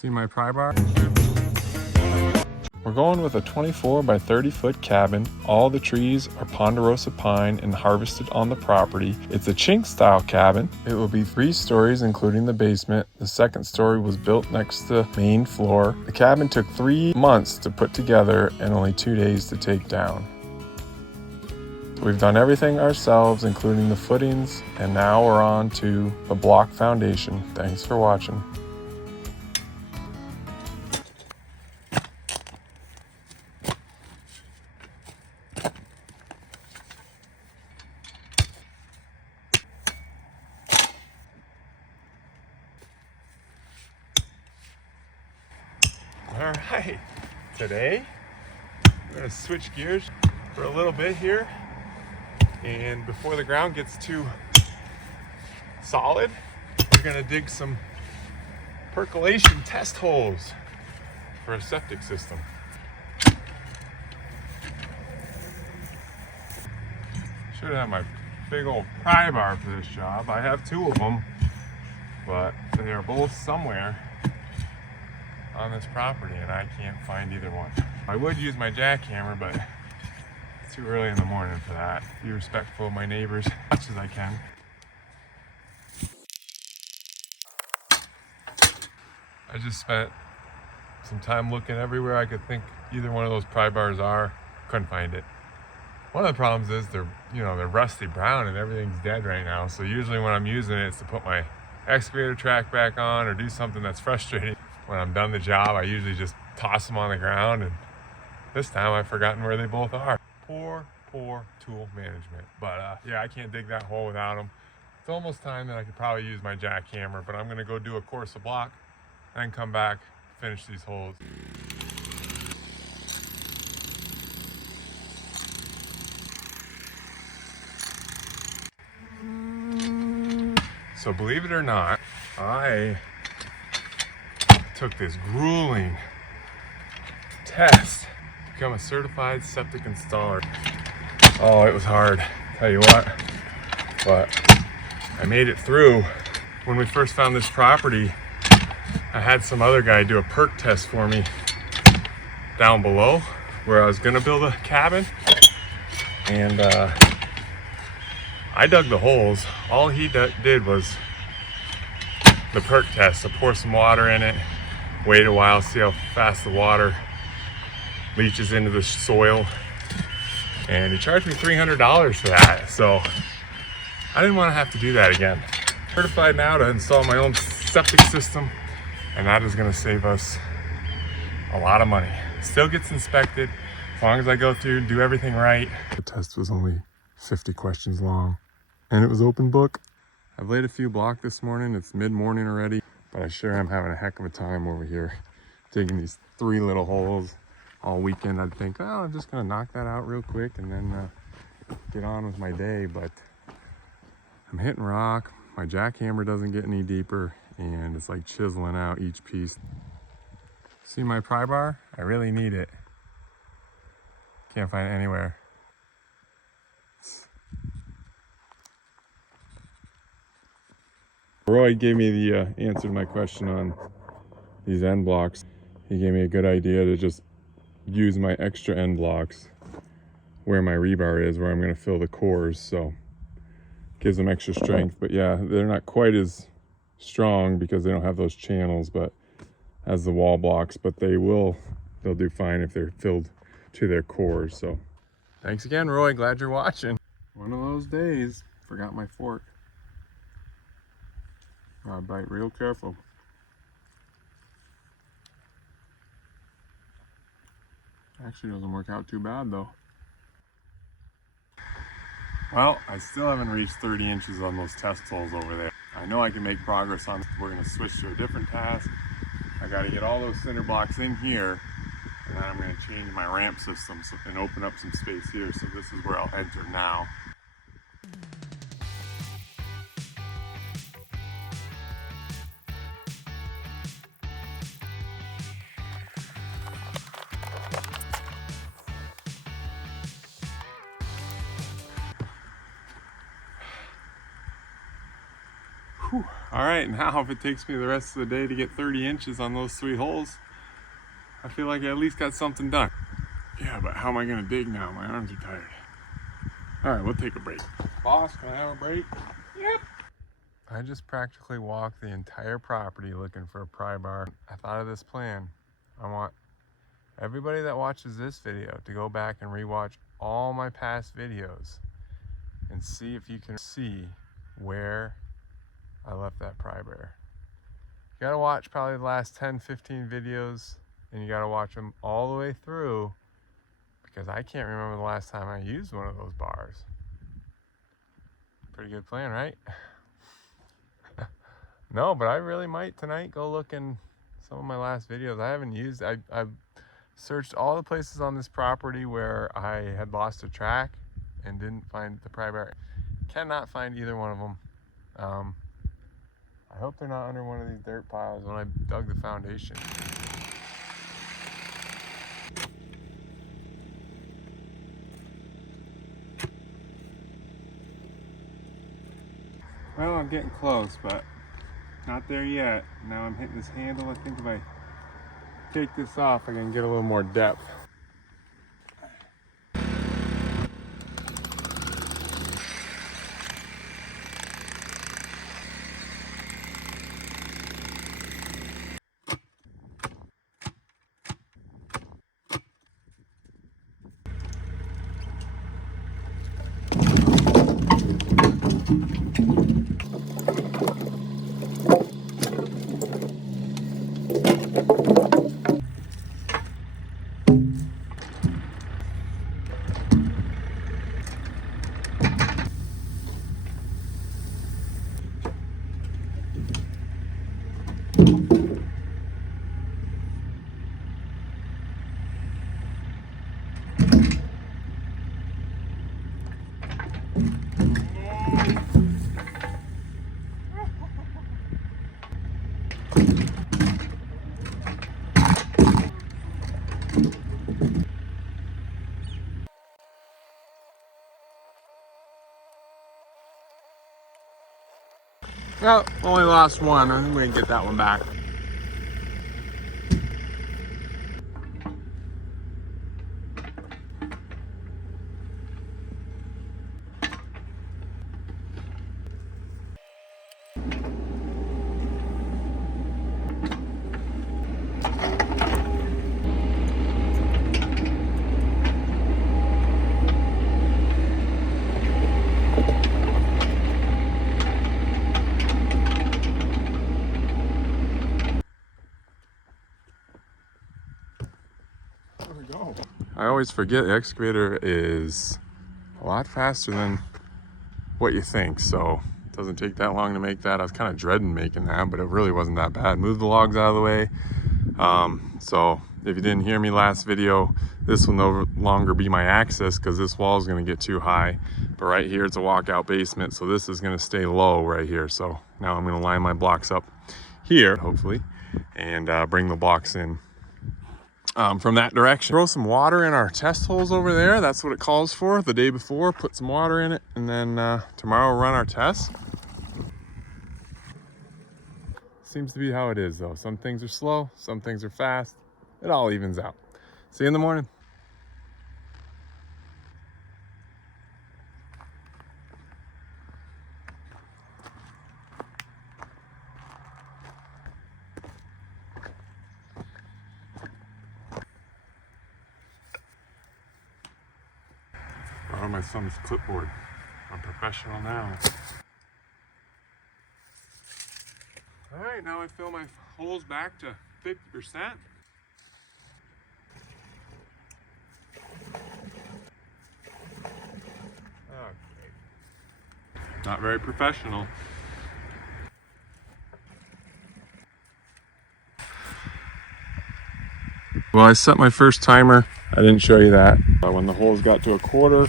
See my pry bar? We're going with a 24 by 30 foot cabin. All the trees are ponderosa pine and harvested on the property. It's a chink style cabin. It will be 3 stories including the basement. The second story was built next to the main floor. The cabin took 3 months to put together and only 2 days to take down. We've done everything ourselves, including the footings, and now we're on to the block foundation. Thanks for watching. All right, today we're gonna switch gears for a little bit here, and before the ground gets too solid, we're gonna dig some percolation test holes for a septic system. Should have my big old pry bar for this job. I have 2 of them, but they are both somewhere on this property and I can't find either one. I would use my jackhammer, but it's too early in the morning for that. Be respectful of my neighbors as much as I can. I just spent some time looking everywhere I could think either one of those pry bars are. Couldn't find it. One of the problems is they're rusty brown and everything's dead right now. So usually when I'm using it, it's to put my excavator track back on or do something that's frustrating. When I'm done the job, I usually just toss them on the ground, and this time I've forgotten where they both are. Poor tool management. But yeah, I can't dig that hole without them. It's almost time that I could probably use my jackhammer, but I'm gonna go do a course of block and come back, finish these holes. So believe it or not, I took this grueling test to become a certified septic installer. Oh, it was hard, tell you what, but I made it through. When we first found this property, I had some other guy do a perk test for me down below where I was gonna build a cabin, and I dug the holes. All he did was the perk test, so pour some water in it, wait a while, see how fast the water leaches into the soil, and he charged me $300 for that. So I didn't want to have to do that again. Certified now to install my own septic system, and that is going to save us a lot of money. Still gets inspected as long as I go through and do everything right. The test was only 50 questions long, and it was open book. I've laid a few block this morning. It's mid-morning already, but I sure am having a heck of a time over here digging these 3 little holes all weekend. I'd think, oh, I'm just gonna knock that out real quick and then get on with my day, but I'm hitting rock. My jackhammer doesn't get any deeper, and it's like chiseling out each piece. See my pry bar? I really need it. Can't find it anywhere. Roy gave me the answer to my question on these end blocks. He gave me a good idea to just use my extra end blocks where my rebar is, where I'm going to fill the cores, so gives them extra strength. But yeah, they're not quite as strong because they don't have those channels but as the wall blocks, but they'll do fine if they're filled to their cores. So thanks again, Roy. Glad you're watching. One of those days. Forgot my fork. Gotta bite real careful. Actually doesn't work out too bad though. Well, I still haven't reached 30 inches on those test holes over there. I know I can make progress on it. We're gonna switch to a different task. I gotta get all those cinder blocks in here, and then I'm gonna change my ramp system and open up some space here. So this is where I'll enter now. Whew. All right, now if it takes me the rest of the day to get 30 inches on those 3 holes, I feel like I at least got something done. Yeah, but how am I gonna dig now? My arms are tired. All right, we'll take a break. Boss, can I have a break? Yep. I just practically walked the entire property looking for a pry bar. I thought of this plan. I want everybody that watches this video to go back and rewatch all my past videos and see if you can see where I left that pry bar. You gotta watch probably the last 10-15 videos, and you gotta watch them all the way through, because I can't remember the last time I used one of those bars. Pretty good plan, right? No, but I really might tonight go look in some of my last videos. I haven't used, I've searched all the places on this property where I had lost a track and didn't find the pry bar. Cannot find either one of them. I hope they're not under one of these dirt piles when I dug the foundation. Well, I'm getting close, but not there yet. Now I'm hitting this handle. I think if I take this off, I can get a little more depth. Well, only lost one. I think we can get that one back. I always forget the excavator is a lot faster than what you think, so it doesn't take that long to make that. I was kind of dreading making that, but it really wasn't that bad. Move the logs out of the way. So if you didn't hear me last video, this will no longer be my access because this wall is going to get too high. But right here it's a walkout basement, so this is going to stay low right here. So now I'm going to line my blocks up here, hopefully, and bring the blocks in from that direction. Throw some water in our test holes over there. That's what it calls for. The day before, put some water in it, and then tomorrow we'll run our tests. Seems to be how it is though. Some things are slow, some things are fast. It all evens out. See you in the morning. Borrow my son's clipboard. I'm professional now. All right, now I fill my holes back to 50%. Oh, great. Not very professional. Well, I set my first timer. I didn't show you that. When the holes got to a quarter,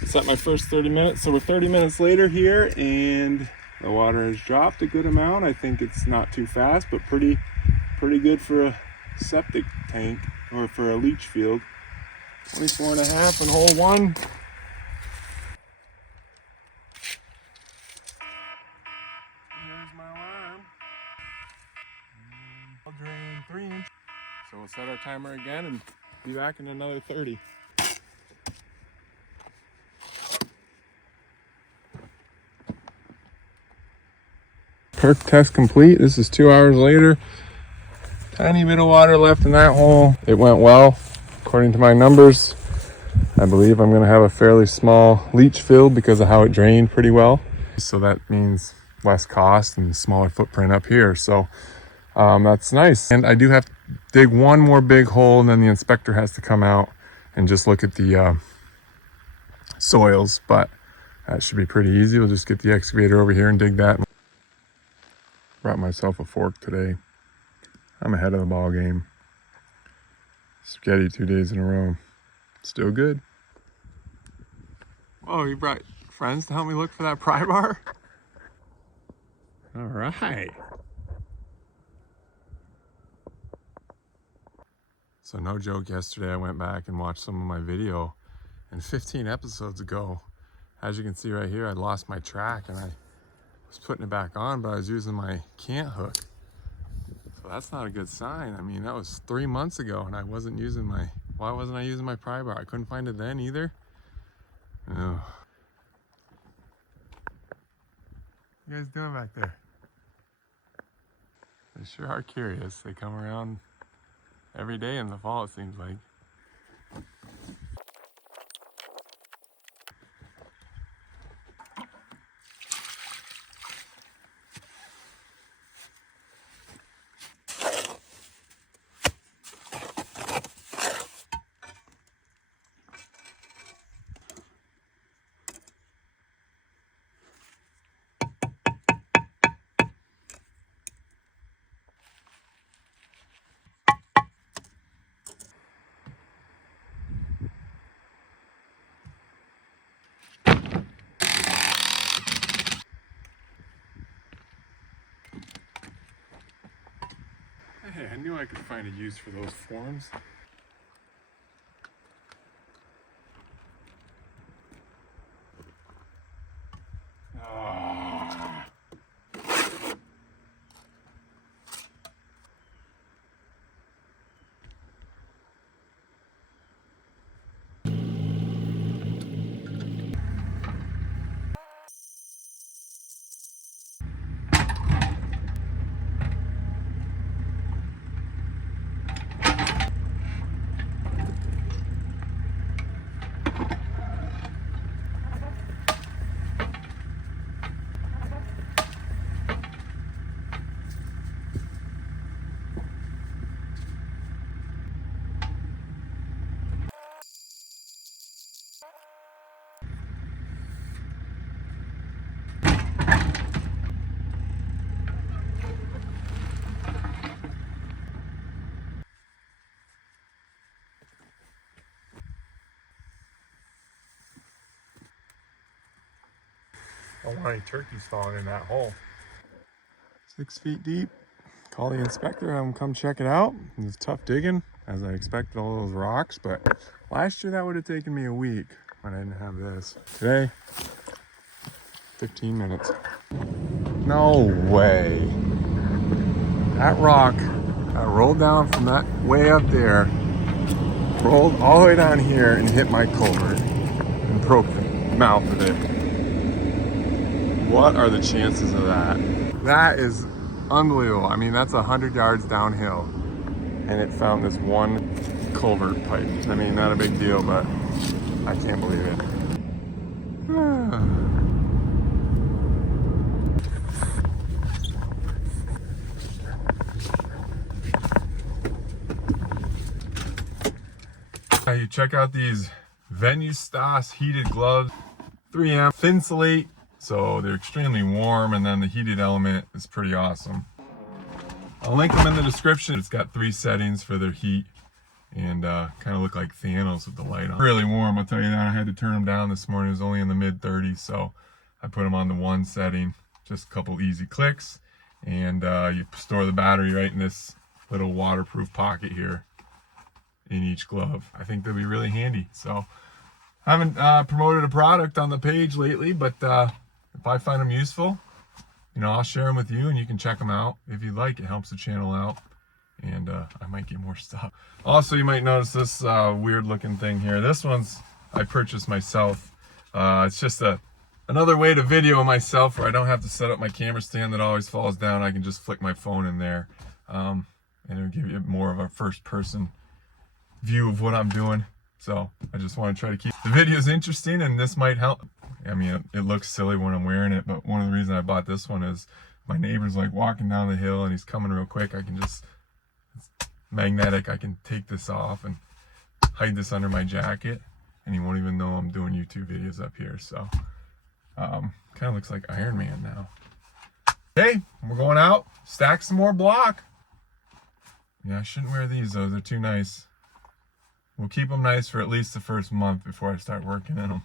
I set my first 30 minutes. So we're 30 minutes later here, and the water has dropped a good amount. I think it's not too fast, but pretty good for a septic tank or for a leach field. 24.5 in hole 1. There's my line. we'll set our timer again and be back in another 30. Perk test complete. This is 2 hours later. Tiny bit of water left in that hole. It went well. According to my numbers, I believe I'm going to have a fairly small leach field because of how it drained pretty well. So that means less cost and smaller footprint up here. So that's nice. And I do have to dig one more big hole, and then the inspector has to come out and just look at the soils. But that should be pretty easy. We'll just get the excavator over here and dig that. Brought myself a fork today. I'm ahead of the ball game. Spaghetti 2 days in a row. Still good. Oh, you brought friends to help me look for that pry bar? All right. So no joke, yesterday I went back and watched some of my video, and 15 episodes ago, as you can see right here, I lost my track and I was putting it back on, but I was using my cant hook. So that's not a good sign. I mean, that was 3 months ago and I wasn't using my, why wasn't I using my pry bar? I couldn't find it then either. Oh. What you guys doing back there? They sure are curious. They come around every day in the fall, it seems like. Hey, I knew I could find a use for those forms. Ah. I don't want any turkeys falling in that hole. 6 feet deep. Call the inspector, have him come check it out. It was tough digging, as I expected, all those rocks, but last year that would have taken me a week when I didn't have this. Today, 15 minutes. No way. That rock rolled down from that way up there, rolled all the way down here and hit my culvert and broke the mouth of it. What are the chances of that? That is unbelievable. I mean, that's 100 yards downhill and it found this one culvert pipe. I mean, not a big deal, but I can't believe it. You check out these Venue Stas heated gloves, 3M Thinsulate, so they're extremely warm, and then the heated element is pretty awesome. I'll link them in the description. It's got 3 settings for their heat, and kind of look like Thanos with the light on. Really warm, I'll tell you that. I had to turn them down this morning. It was only in the mid 30s, so I put them on the 1 setting. Just a couple easy clicks, and you store the battery right in this little waterproof pocket here in each glove. I think they'll be really handy. So I haven't promoted a product on the page lately, but if I find them useful, you know, I'll share them with you and you can check them out if you'd like. It helps the channel out. and I might get more stuff. Also, you might notice this weird looking thing here. This one's I purchased myself. It's just another way to video myself where I don't have to set up my camera stand that always falls down. I can just flick my phone in there, and it'll give you more of a first person view of what I'm doing. So I just want to try to keep the videos interesting, and this might help. I mean, it looks silly when I'm wearing it, but one of the reasons I bought this one is my neighbor's like walking down the hill and he's coming real quick. I can just, it's magnetic. I can take this off and hide this under my jacket, and he won't even know I'm doing YouTube videos up here. So kind of looks like Iron Man now. Okay, we're going out, stack some more block. Yeah, I shouldn't wear these though, they're too nice. We'll keep them nice for at least the first month before I start working in them.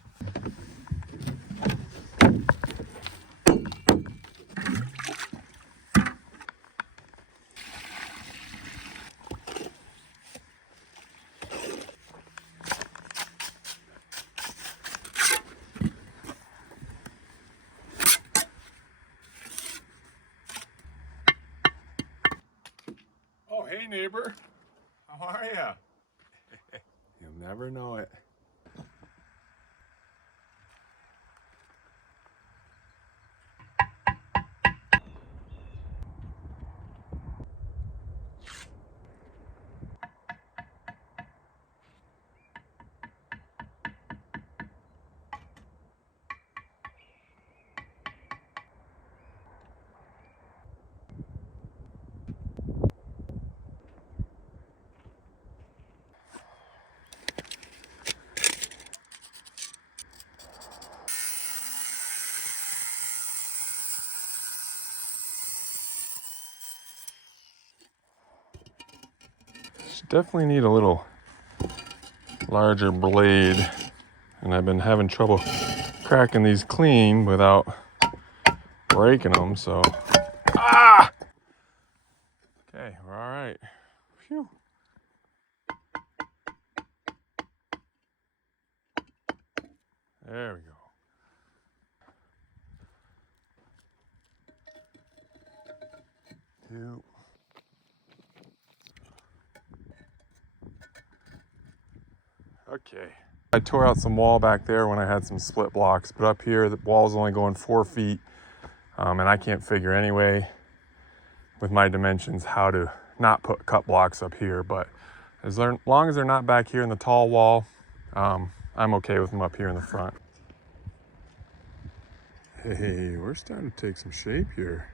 Oh, hey neighbor, how are ya? You'll never know it. Definitely need a little larger blade, and I've been having trouble cracking these clean without breaking them, so okay, we're all right. Phew. There we go. Two. Okay. I tore out some wall back there when I had some split blocks, but up here the wall's only going 4 feet, and I can't figure anyway with my dimensions how to not put cut blocks up here. But as long as they're not back here in the tall wall, I'm okay with them up here in the front. Hey, we're starting to take some shape here.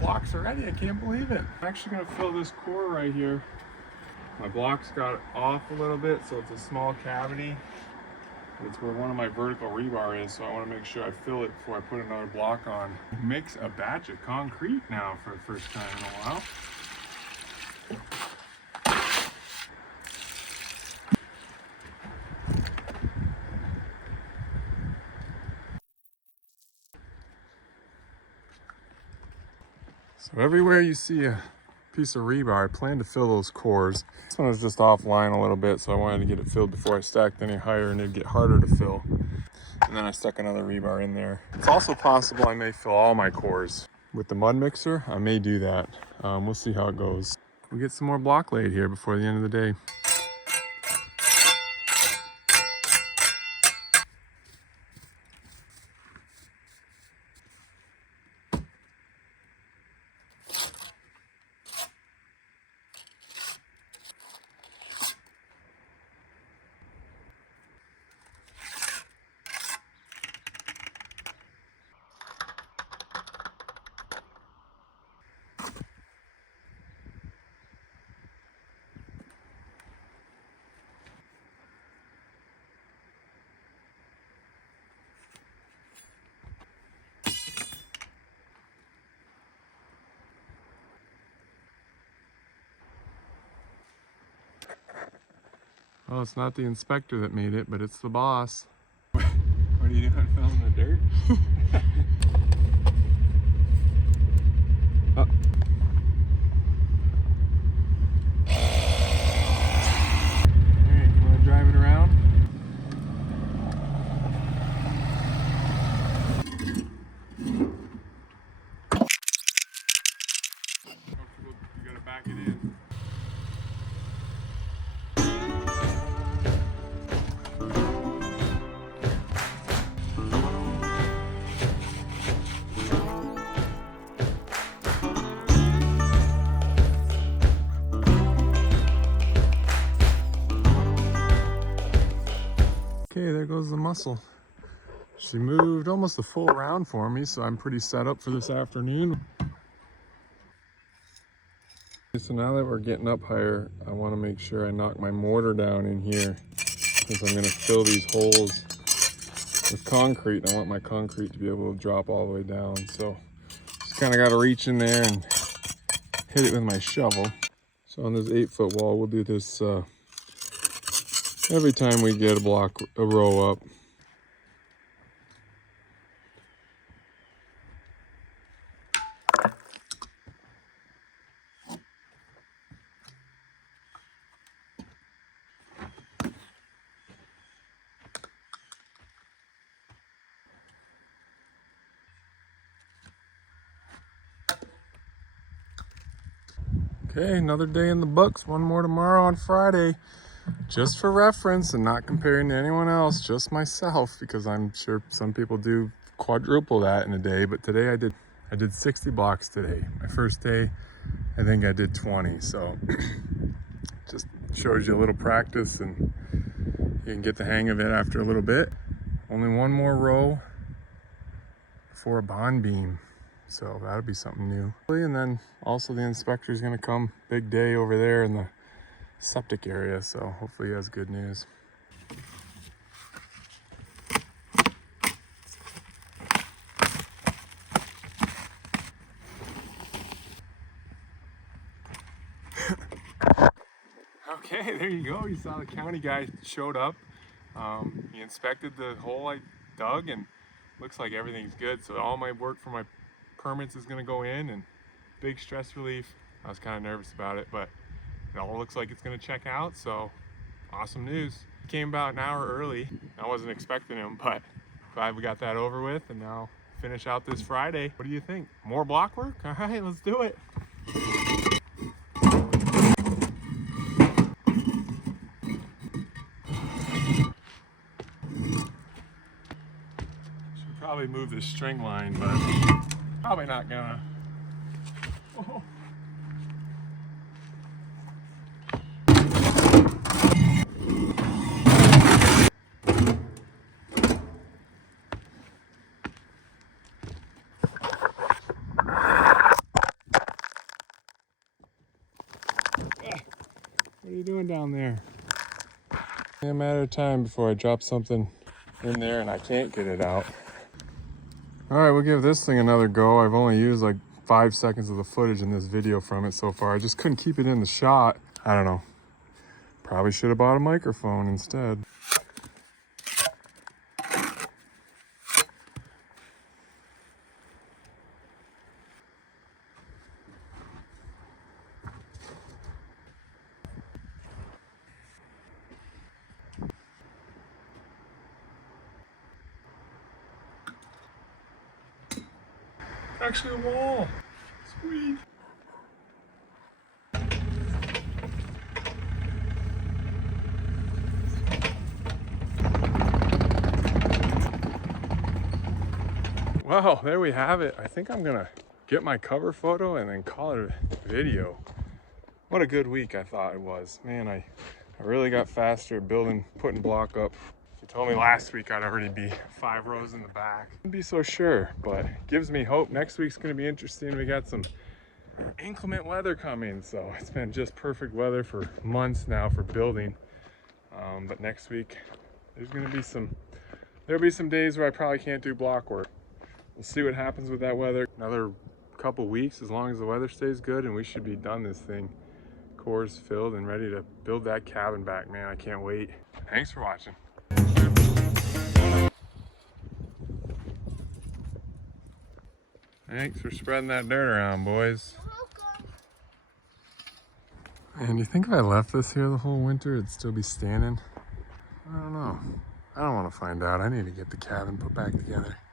Blocks already, I can't believe it. I'm actually gonna fill this core right here. My blocks got off a little bit, so it's a small cavity. It's where one of my vertical rebar is, so I want to make sure I fill it before I put another block on. Mix a batch of concrete now for the first time in a while. So everywhere you see a piece of rebar, I plan to fill those cores. This one was just offline a little bit, so I wanted to get it filled before I stacked any higher, and it'd get harder to fill. And then I stuck another rebar in there. It's also possible I may fill all my cores with the mud mixer. I may do that. We'll see how it goes. We'll get some more block laid here before the end of the day. Well, it's not the inspector that made it, but it's the boss. What are you doing, filling the dirt? Oh. Hey, you want to drive it around? You gotta back it in. Okay, there goes the mussel. She moved almost a full round for me, so I'm pretty set up for this afternoon. So now that we're getting up higher, I want to make sure I knock my mortar down in here, because I'm going to fill these holes with concrete, and I want my concrete to be able to drop all the way down. So just kind of got to reach in there and hit it with my shovel. So on this 8-foot wall, we'll do this every time we get a row up. Okay, another day in the books. One more tomorrow on Friday. Just for reference and not comparing to anyone else, just myself, because I'm sure some people do quadruple that in a day. But today I did 60 blocks today. My first day, I think I did 20. So just shows you a little practice and you can get the hang of it after a little bit. Only one more row for a bond beam. So that'll be something new. And then also the inspector's gonna come, big day over there in the septic area. So hopefully he has good news. Okay, there you go. You saw the county guy showed up. He inspected the hole I dug and looks like everything's good. So all my work for my permits is gonna go in, and big stress relief. I was kind of nervous about it, but it all looks like it's gonna check out. So awesome news. He came about an hour early. I wasn't expecting him, but glad we got that over with, and now finish out this Friday. What do you think? More block work? All right, let's do it. Should probably move this string line, but probably not gonna. Oh. What are you doing down there? It's a matter of time before I drop something in there and I can't get it out. All right, we'll give this thing another go. I've only used like 5 seconds of the footage in this video from it so far. I just couldn't keep it in the shot. I don't know. Probably should have bought a microphone instead. Actually a wall. Sweet. Wow, there we have it. I think I'm gonna get my cover photo and then call it a video. What a good week I thought it was. Man, I really got faster at building, putting block up. If you told me last week I'd already be 5 rows in the back, I wouldn't be so sure, but it gives me hope. Next week's gonna be interesting. We got some inclement weather coming, so it's been just perfect weather for months now for building. But next week there'll be some days where I probably can't do block work. We'll see what happens with that weather. Another couple weeks, as long as the weather stays good, and we should be done this thing cores filled and ready to build that cabin back, man. I can't wait. Thanks for watching. Thanks for spreading that dirt around, boys. You're welcome. Man, do you think if I left this here the whole winter, it'd still be standing? I don't know. I don't want to find out. I need to get the cabin put back together.